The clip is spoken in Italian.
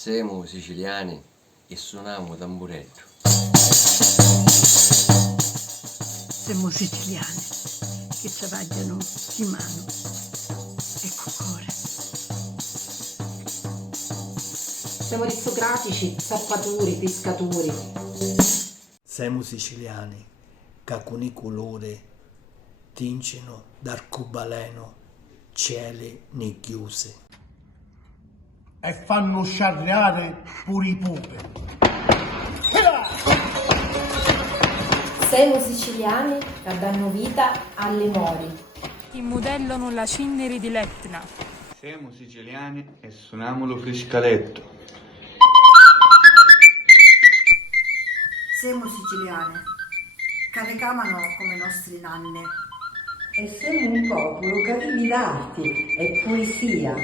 Siamo siciliani e suoniamo tamburetto. Siamo siciliani che travagliano di mano e con cuore. Siamo aristocratici, zappatori, pescatori. Siamo siciliani che con i colori tincono d'arcobaleno cieli nichiusi e fanno sciarriare pure i poveri. Siamo siciliani che danno vita alle mori. Che modellano la Cinneri di l'Etna. Siamo siciliani e suoniamo lo friscaletto. Siamo siciliani che recamano come nostri nanni. E siamo un popolo che vive d'arte e poesia.